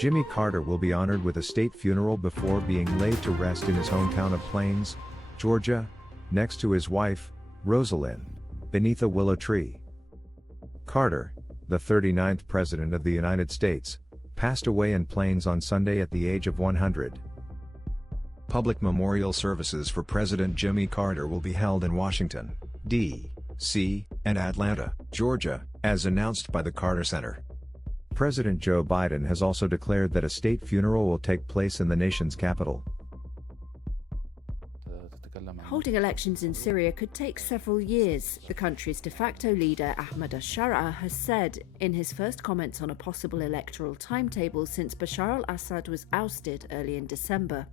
Jimmy Carter will be honored with a state funeral before being laid to rest in his hometown of Plains, Georgia, next to his wife, Rosalind, beneath a willow tree. Carter, the 39th President of the United States, passed away in Plains on Sunday at the age of 100. Public memorial services for President Jimmy Carter will be held in Washington, D.C., and Atlanta, Georgia, as announced by the Carter Center. President Joe Biden has also declared that a state funeral will take place in the nation's capital. Holding elections in Syria could take several years, the country's de facto leader Ahmed al-Sharaa has said in his first comments on a possible electoral timetable since Bashar al-Assad was ousted early in December.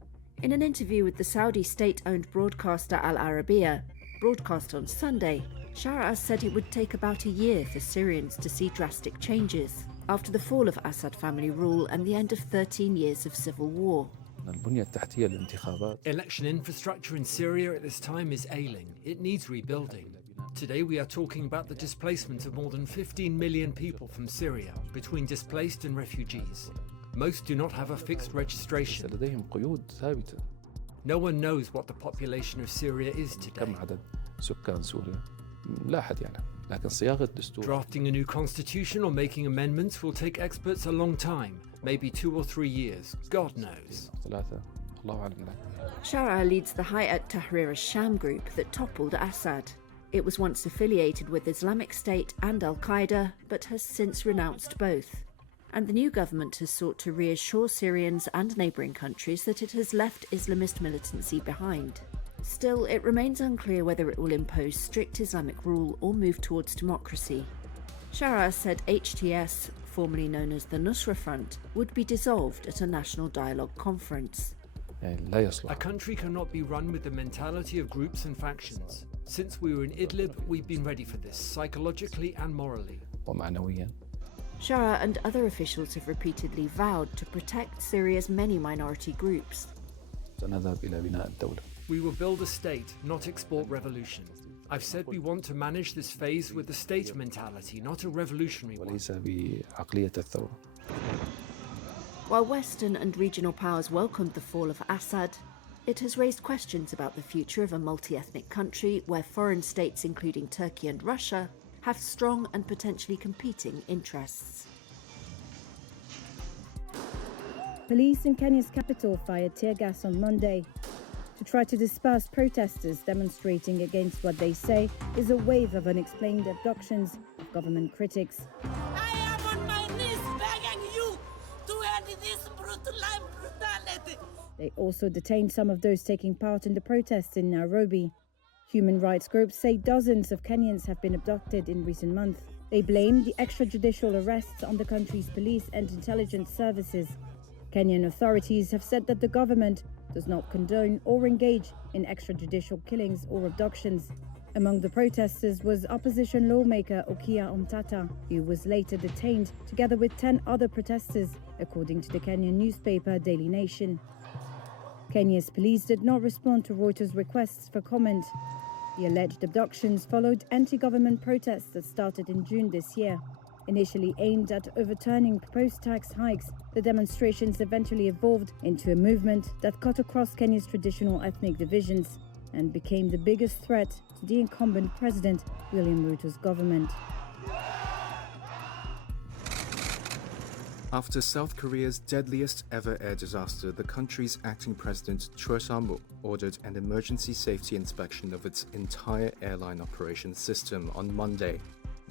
In an interview with the Saudi state-owned broadcaster Al Arabiya, broadcast on Sunday, Sharaa said it would take about a year for Syrians to see drastic changes after the fall of Assad family rule and the end of 13 years of civil war. Election infrastructure in Syria at this time is ailing. It needs rebuilding. Today we are talking about the displacement of more than 15 million people from Syria, between displaced and refugees. Most do not have a fixed registration. No one knows what the population of Syria is today. Drafting a new constitution or making amendments will take experts a long time, maybe 2 or 3 years. God knows. Sharaa leads the Hayat Tahrir al-Sham group that toppled Assad. It was once affiliated with Islamic State and Al-Qaeda, but has since renounced both. And the new government has sought to reassure Syrians and neighbouring countries that it has left Islamist militancy behind. Still, it remains unclear whether it will impose strict Islamic rule or move towards democracy. Sharaa said HTS, formerly known as the Nusra Front, would be dissolved at a national dialogue conference. A country cannot be run with the mentality of groups and factions. Since we were in Idlib, we've been ready for this, psychologically and morally. Sharaa and other officials have repeatedly vowed to protect Syria's many minority groups. We will build a state, not export revolution. I've said we want to manage this phase with a state mentality, not a revolutionary one. While Western and regional powers welcomed the fall of Assad, it has raised questions about the future of a multi-ethnic country where foreign states including Turkey and Russia have strong and potentially competing interests. Police in Kenya's capital fired tear gas on Monday to try to disperse protesters demonstrating against what they say is a wave of unexplained abductions of government critics. I am on my knees begging you to end this brutality. They also detained some of those taking part in the protests in Nairobi. Human rights groups say dozens of Kenyans have been abducted in recent months. They blame the extrajudicial arrests on the country's police and intelligence services. Kenyan authorities have said that the government does not condone or engage in extrajudicial killings or abductions. Among the protesters was opposition lawmaker Okiya Omtata, who was later detained together with 10 other protesters, according to the Kenyan newspaper Daily Nation. Kenya's police did not respond to Reuters' requests for comment. The alleged abductions followed anti-government protests that started in June this year. Initially aimed at overturning proposed tax hikes, the demonstrations eventually evolved into a movement that cut across Kenya's traditional ethnic divisions and became the biggest threat to the incumbent President William Ruto's government. After South Korea's deadliest ever air disaster, the country's acting president Choi Sang-mok ordered an emergency safety inspection of its entire airline operations system on Monday.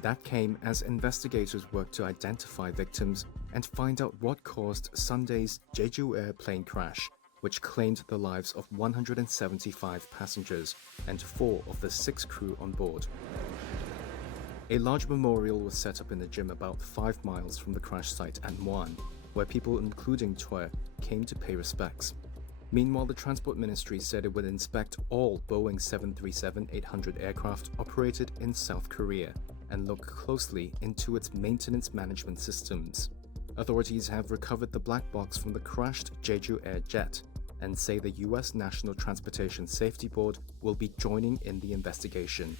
That came as investigators worked to identify victims and find out what caused Sunday's Jeju Air plane crash, which claimed the lives of 175 passengers and 4 of the 6 crew on board. A large memorial was set up in the gym about 5 miles from the crash site at Milan, where people including Choi came to pay respects. Meanwhile, the Transport Ministry said it would inspect all Boeing 737-800 aircraft operated in South Korea and look closely into its maintenance management systems. Authorities have recovered the black box from the crashed Jeju Air jet and say the US National Transportation Safety Board will be joining in the investigation.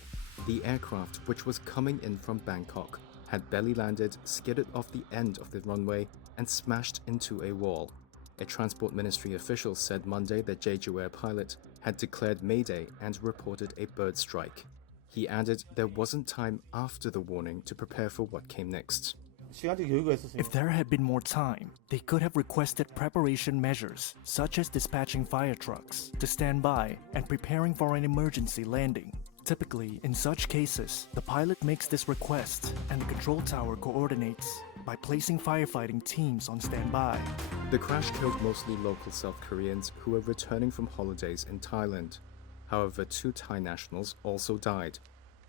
The aircraft, which was coming in from Bangkok, had belly landed, skidded off the end of the runway, and smashed into a wall. A Transport Ministry official said Monday that Jeju Air pilot had declared Mayday and reported a bird strike. He added there wasn't time after the warning to prepare for what came next. If there had been more time, they could have requested preparation measures, such as dispatching fire trucks to stand by and preparing for an emergency landing. Typically, in such cases, the pilot makes this request and the control tower coordinates by placing firefighting teams on standby. The crash killed mostly local South Koreans who were returning from holidays in Thailand. However, 2 Thai nationals also died.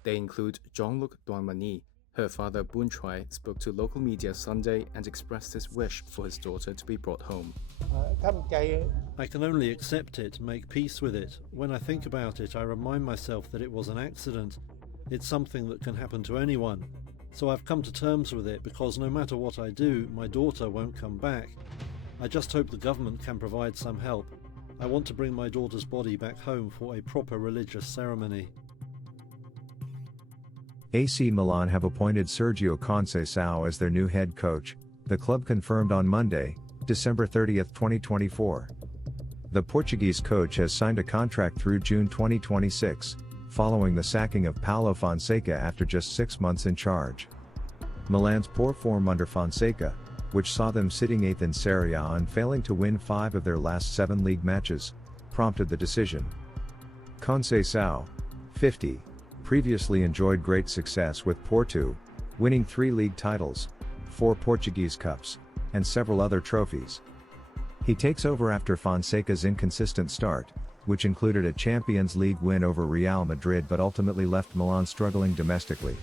They include Jongluk Dwangmani. Her father Boon Choi spoke to local media Sunday and expressed his wish for his daughter to be brought home. I can only accept it, make peace with it. When I think about it, I remind myself that it was an accident. It's something that can happen to anyone. So I've come to terms with it because no matter what I do, my daughter won't come back. I just hope the government can provide some help. I want to bring my daughter's body back home for a proper religious ceremony. AC Milan have appointed Sergio Conceicao as their new head coach, the club confirmed on Monday, December 30, 2024. The Portuguese coach has signed a contract through June 2026, following the sacking of Paulo Fonseca after just 6 months in charge. Milan's poor form under Fonseca, which saw them sitting 8th in Serie A and failing to win 5 of their last 7 league matches, prompted the decision. Conceicao, 50, previously enjoyed great success with Porto, winning 3 league titles, 4 Portuguese Cups, and several other trophies. He takes over after Fonseca's inconsistent start, which included a Champions League win over Real Madrid but ultimately left Milan struggling domestically.